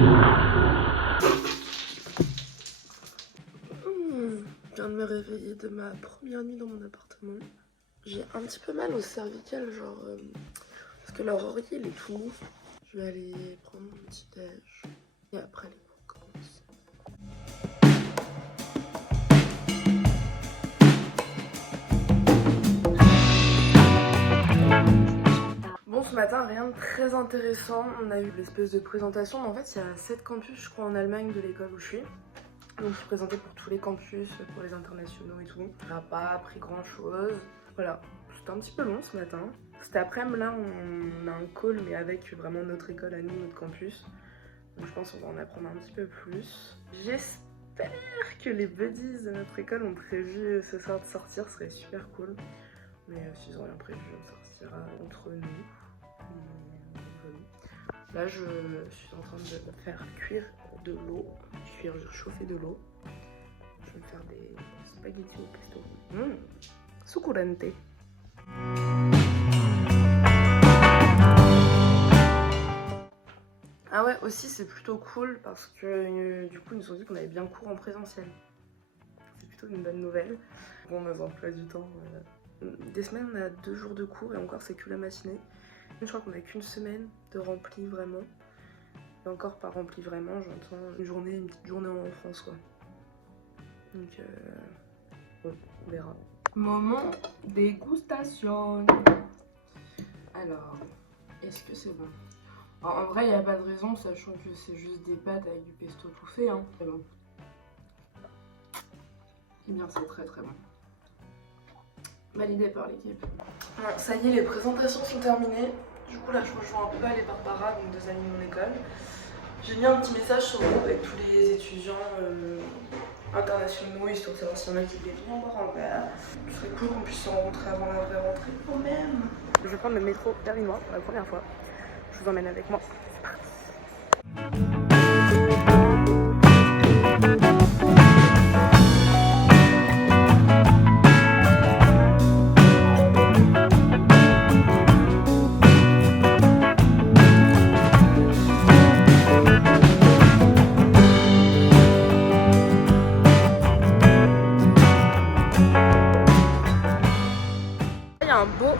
Je viens de me réveiller de ma première nuit dans mon appartement. J'ai un petit peu mal au cervical, genre parce que l'oreiller il est tout mou. Je vais aller prendre mon petit déj et après les cours commencent. Bon, ce matin, rien de très intéressant. On a eu l'espèce de présentation, mais en fait, il y a 7 campus, je crois, en Allemagne de l'école où je suis. Donc, je présentais pour tous les campus, pour les internationaux et tout. On n'a pas appris grand chose. Voilà, c'était un petit peu long ce matin. Cet après-midi, là, on a un call, mais avec vraiment notre école à nous, notre campus. Donc, je pense qu'on va en apprendre un petit peu plus. J'espère que les buddies de notre école ont prévu ce soir de sortir, ce serait super cool. Mais s'ils n'ont rien prévu, on sortira entre nous. Là, je suis en train de faire cuire de l'eau, chauffer de l'eau. Je vais me faire des spaghettis au pesto. Succulente. Ah ouais, aussi c'est plutôt cool parce que du coup ils nous ont dit qu'on avait bien cours en présentiel. C'est plutôt une bonne nouvelle. Bon, dans un emploi du temps, des semaines on a 2 jours de cours et encore c'est que la matinée. Je crois qu'on a qu'une semaine de rempli vraiment. Et encore pas rempli vraiment, j'entends une petite journée en France quoi. Donc bon, on verra. Moment dégustation. Alors, est-ce que c'est bon? Alors, en vrai il n'y a pas de raison, sachant que c'est juste des pâtes avec du pesto tout fait. Hein. C'est bon. Eh bien c'est très très bon. Validé par l'équipe. Bon, ça y est, les présentations sont terminées. Du coup là je rejoins un peu les Barbara, donc 2 amis de mon école. J'ai mis un petit message sur le groupe avec tous les étudiants internationaux, histoire de savoir s'il y en a qui voulaient venir boire un verre. Ce serait cool qu'on puisse se rencontrer avant la vraie rentrée quand même. Je vais prendre le métro berlinois pour la première fois. Je vous emmène avec moi. C'est parti. Un beau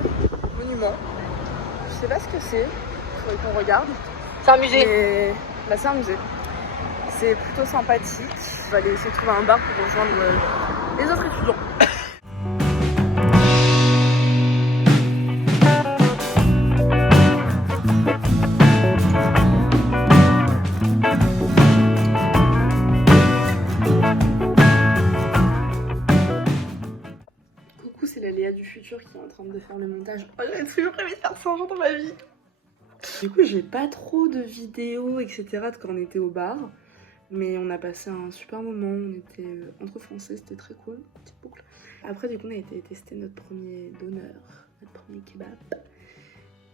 monument, je sais pas ce que c'est, il faudrait qu'on regarde. C'est un musée. Mais... Bah, c'est un musée. C'est plutôt sympathique. On va aller essayer de trouver un bar pour rejoindre les autres étudiants. C'est la Léa du futur qui est en train de faire le montage. Oh, j'avais toujours rêvé de faire ça un jour dans ma vie. Du coup, j'ai pas trop de vidéos, etc. de quand on était au bar. Mais on a passé un super moment. On était entre Français, c'était très cool. Petite boucle. Après, du coup, on a été tester notre premier donneur, notre premier kebab.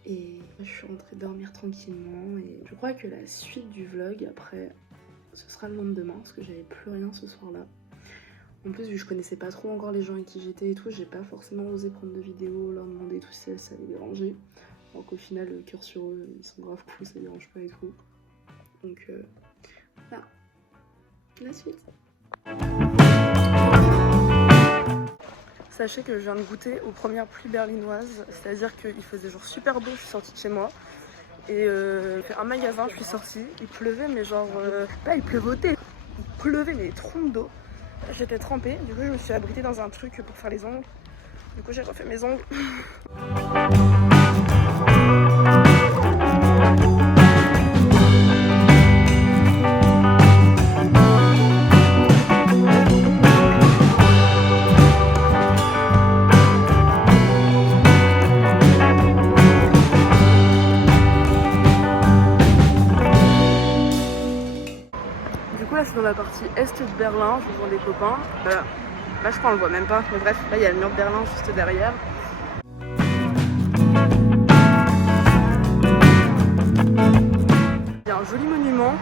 Et je suis rentrée dormir tranquillement. Et je crois que la suite du vlog, après, ce sera le lendemain. Parce que j'avais plus rien ce soir-là. En plus, vu que je connaissais pas trop encore les gens avec qui j'étais et tout, j'ai pas forcément osé prendre de vidéos, leur demander tout si ça les dérangeait. Alors qu'au final, le cœur sur eux, ils sont grave cool, ça les dérange pas et tout. Donc voilà, la suite. Sachez que je viens de goûter aux premières pluies berlinoises, c'est-à-dire qu'il faisait genre super beau, je suis sortie de chez moi. Et j'ai fait un magasin, je suis sortie, il pleuvait mais genre, pas il pleuvotait, il pleuvait mais des trompes d'eau. J'étais trempée, du coup je me suis abritée dans un truc pour faire les ongles. Du coup j'ai refait mes ongles. Dans la partie est de Berlin, je rejoins des copains. Là je crois on le voit même pas, mais bref, là il y a le mur de Berlin juste derrière. Il y a un joli monument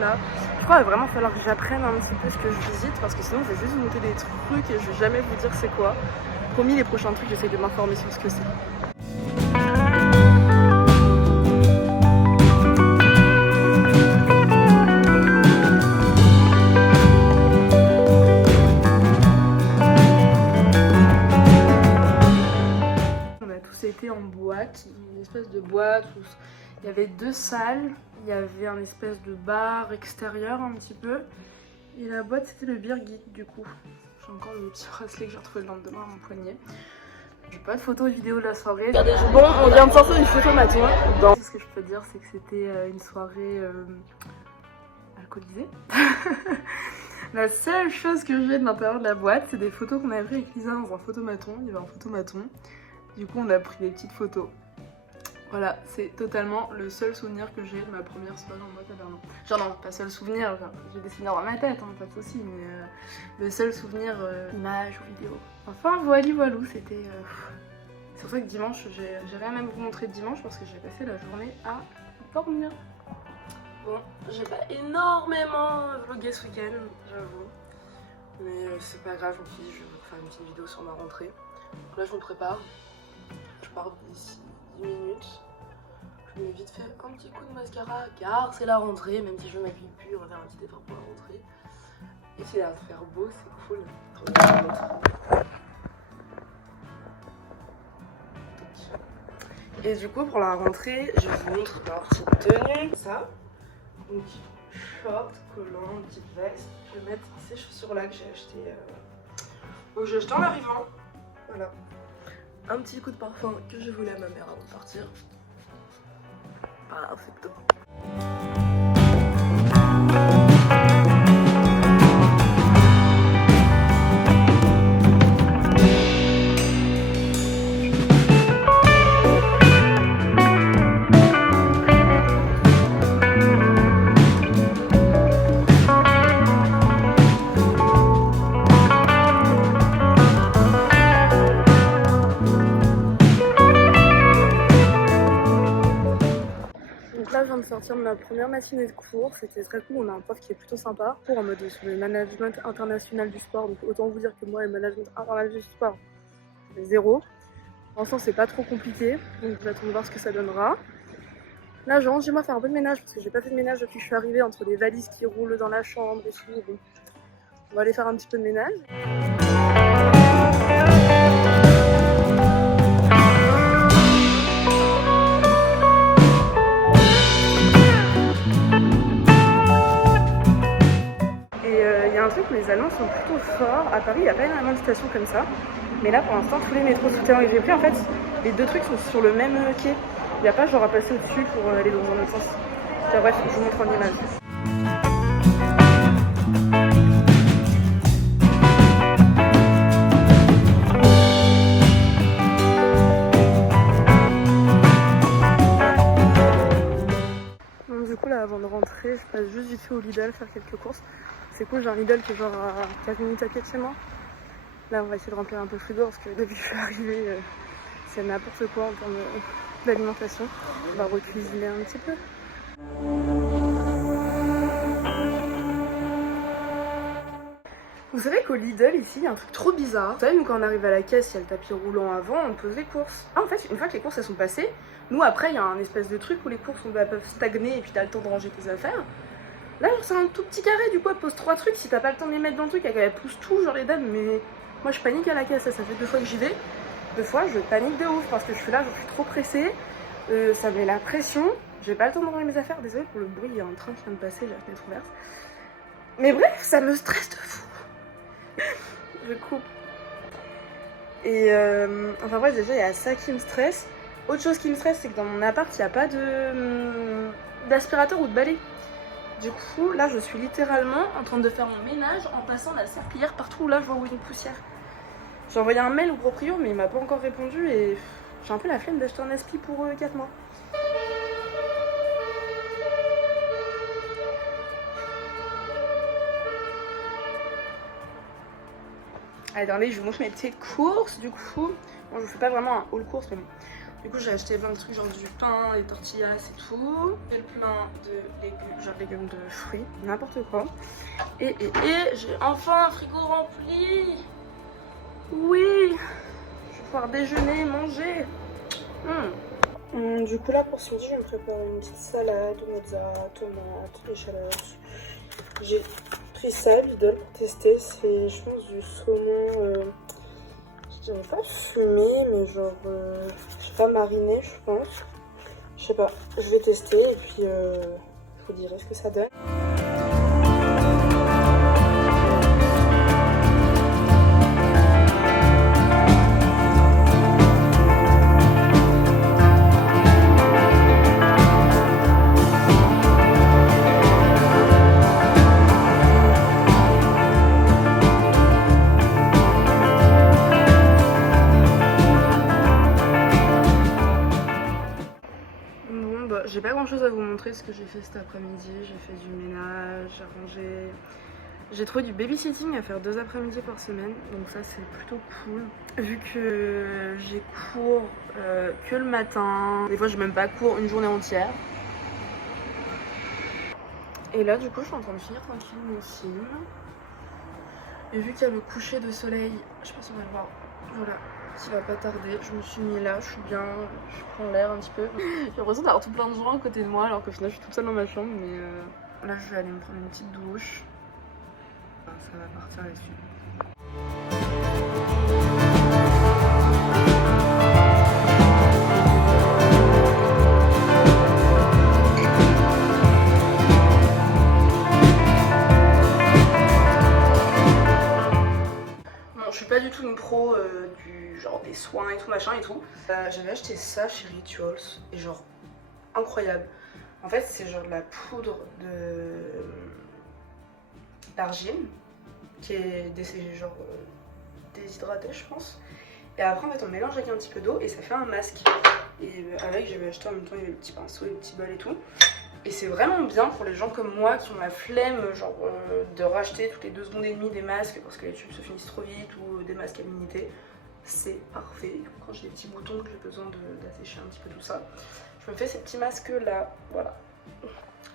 là. Je crois qu'il va vraiment falloir que j'apprenne un petit peu ce que je visite parce que sinon je vais juste vous noter des trucs et je vais jamais vous dire c'est quoi. Promis, les prochains trucs j'essaie de m'informer sur ce que c'est. espèce de boîte où il y avait 2 salles, il y avait un espèce de bar extérieur un petit peu. Et la boîte c'était le Birgit du coup. J'ai encore le petit bracelet que j'ai retrouvé le lendemain à mon poignet. J'ai pas de photos et vidéos de la soirée. Bon, on vient de sortir une photo matin. Ce que je peux dire, c'est que c'était une soirée alcoolisée. La seule chose que j'ai de l'intérieur de la boîte, c'est des photos qu'on avait prises avec Lisa dans un photomaton. Il y avait un photomaton. Du coup, on a pris des petites photos. Voilà, c'est totalement le seul souvenir que j'ai de ma première soirée en boîte à Berlin. Genre non, pas seul souvenir, j'ai des souvenirs dans ma tête, hein, pas de soucis, mais le seul souvenir image ou vidéo. Enfin voilou, c'était... C'est pour ça que dimanche, j'ai rien à vous montrer dimanche parce que j'ai passé la journée à dormir. Bon, j'ai pas énormément vlogué ce week-end, j'avoue. Mais c'est pas grave, je me suis dit je vais vous faire une petite vidéo sur ma rentrée. Donc là je me prépare, je pars d'ici 10 minutes. Je mets vite fait un petit coup de mascara car c'est la rentrée, même si je m'habille plus, on va faire un petit effort pour la rentrée. Et c'est à faire beau, c'est cool. Et du coup pour la rentrée, je vous montre ma petite tenue, ça. Une petite short, collant, une petite veste. Je vais mettre ces chaussures là que j'ai acheté en arrivant. Voilà. Un petit coup de parfum que j'ai volé à ma mère avant de partir. Perfecto. De sortir de ma première matinée de cours, c'était très cool, on a un prof qui est plutôt sympa, cours en mode sur le management international du sport, donc autant vous dire que moi le management international du sport, c'est 0. Pour l'instant c'est pas trop compliqué, donc j'attends de voir ce que ça donnera. Là je rentre chez moi faire un peu de ménage parce que j'ai pas fait de ménage depuis que je suis arrivée, entre les valises qui roulent dans la chambre et tout, bon. On va aller faire un petit peu de ménage. Les Allemands sont plutôt forts. À Paris, il n'y a pas énormément de stations comme ça. Mais là, pour l'instant, tous les métros souterrains que j'ai pris, en fait, les deux trucs sont sur le même quai. Il n'y a pas genre à passer au-dessus pour aller dans un autre sens. Enfin, bref, je vous montre en image. Donc, du coup, là, avant de rentrer, je passe juste vite fait au Lidl faire quelques courses. C'est cool, j'ai un Lidl qui est genre à 4 minutes à pied de chez moi. Là, on va essayer de remplir un peu le frigo parce que depuis que je suis arrivée, c'est n'importe quoi en termes d'alimentation. On va recuisiner un petit peu. Vous savez qu'au Lidl, ici, il y a un truc trop bizarre. Vous savez, nous, quand on arrive à la caisse, il y a le tapis roulant avant, on pose les courses. Ah, en fait, une fois que les courses elles sont passées, nous, après, il y a un espèce de truc où les courses peuvent stagner et puis t'as le temps de ranger tes affaires. Là, c'est un tout petit carré, du coup, elle pose 3 trucs. Si t'as pas le temps de les mettre dans le truc, elle pousse tout, genre les dames. Mais moi, je panique à la caisse. Ça fait 2 fois que j'y vais. 2 fois, je panique de ouf parce que je suis là, je suis trop pressée. Ça met la pression. J'ai pas le temps de ranger mes affaires. Désolée pour le bruit, il y a un train qui vient de passer, j'ai la fenêtre ouverte. Mais bref, ça me stresse de fou. Je coupe. Et enfin, bref, déjà, il y a ça qui me stresse. Autre chose qui me stresse, c'est que dans mon appart, il n'y a pas d'aspirateur ou de balai. Du coup, là, je suis littéralement en train de faire mon ménage en passant la serpillière partout où là, je vois où il y a une poussière. J'ai envoyé un mail au proprio, mais il m'a pas encore répondu et j'ai un peu la flemme d'acheter un aspi pour 4 mois. Allez, attendez, je vous montre mes petites courses. Du coup, bon, je vous fais pas vraiment un haul course, mais bon. Du coup, j'ai acheté plein de trucs, genre du pain, des tortillas et tout. J'ai plein de légumes, genre légumes de fruits, n'importe quoi. Et j'ai enfin un frigo rempli. Oui, je vais pouvoir déjeuner, manger. Du coup, là, pour ce midi, je vais me préparer une petite salade, mozza, tomates, échalotes. J'ai pris ça, Lidl, pour tester. C'est, je pense, du saumon... je dirais pas fumé, mais genre, je sais pas, mariné, je pense. Je sais pas, je vais tester et puis je vous dirai ce que ça donne. J'ai pas grand chose à vous montrer ce que j'ai fait cet après-midi. J'ai fait du ménage, j'ai rangé. J'ai trouvé du babysitting à faire 2 après-midi par semaine, donc ça c'est plutôt cool. Vu que j'ai cours que le matin, des fois j'ai même pas cours une journée entière. Et là du coup je suis en train de finir tranquille mon film. Et vu qu'il y a le coucher de soleil, je sais pas si on va le voir, voilà, qui va pas tarder. Je me suis mis là, je suis bien, je prends l'air un petit peu. J'ai l'impression d'avoir tout plein de gens à côté de moi alors qu'au final je suis toute seule dans ma chambre. Mais là je vais aller me prendre une petite douche. Ça va partir là-dessus. Je suis pas du tout une pro du genre des soins et tout machin et tout. J'avais acheté ça chez Rituals et genre incroyable. En fait c'est genre de la poudre d'argile qui est genre déshydratée je pense. Et après en fait on mélange avec un petit peu d'eau et ça fait un masque. Et avec j'avais acheté en même temps il y avait le petit pinceau et le petit bol et tout. Et c'est vraiment bien pour les gens comme moi qui ont la flemme genre de racheter toutes les 2 secondes et demie des masques parce que les tubes se finissent trop vite ou des masques à l'unité. C'est parfait. Quand j'ai des petits boutons que j'ai besoin d'assécher un petit peu tout ça, je me fais ces petits masques là. Voilà.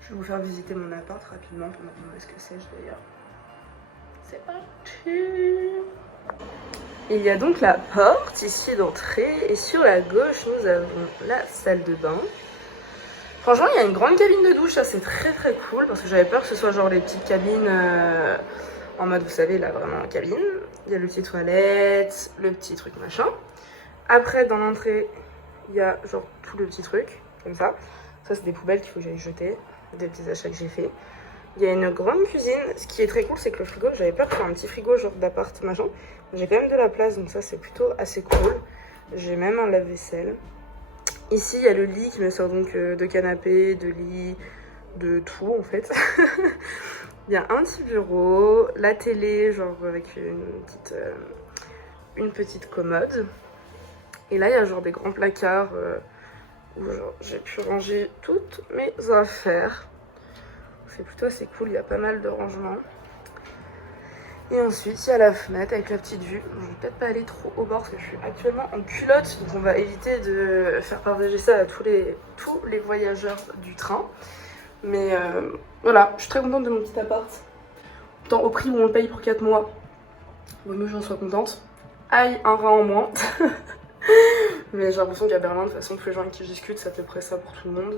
Je vais vous faire visiter mon appart rapidement pour m'attendre à ce que sèche d'ailleurs. C'est parti. Il y a donc la porte ici d'entrée et sur la gauche nous avons la salle de bain. Franchement, il y a une grande cabine de douche, ça c'est très cool parce que j'avais peur que ce soit genre les petites cabines en mode, vous savez, là vraiment cabine. Il y a le petit toilette, le petit truc machin. Après, dans l'entrée, il y a genre tout le petit truc, comme ça. Ça, c'est des poubelles qu'il faut que j'aille jeter, des petits achats que j'ai fait. Il y a une grande cuisine. Ce qui est très cool, c'est que le frigo, j'avais peur de faire un petit frigo genre d'appart machin. J'ai quand même de la place, donc ça c'est plutôt assez cool. J'ai même un lave-vaisselle. Ici, il y a le lit qui me sert donc de canapé, de lit, de tout en fait. Il y a un petit bureau, la télé, genre avec une petite commode. Et là, il y a genre des grands placards où j'ai pu ranger toutes mes affaires. C'est plutôt assez cool, il y a pas mal de rangements. Et ensuite, il y a la fenêtre avec la petite vue. Je vais peut-être pas aller trop au bord parce que je suis actuellement en culotte. Donc on va éviter de faire partager ça à tous les voyageurs du train. Mais voilà, je suis très contente de mon petit appart. Tant au prix où on le paye pour 4 mois, vaut mieux que j'en sois contente. Aïe, un rein en moins. Mais j'ai l'impression qu'à Berlin, de toute façon, tous les gens avec qui je discute, c'est à peu près ça pour tout le monde.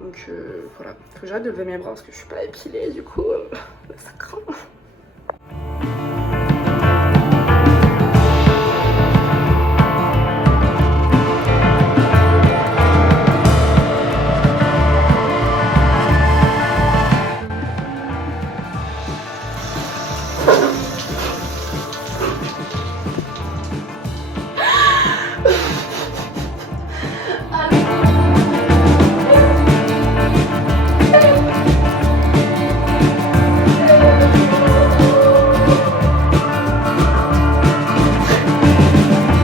Donc voilà, faut que j'arrête de lever mes bras parce que je suis pas épilée, du coup, ça craint.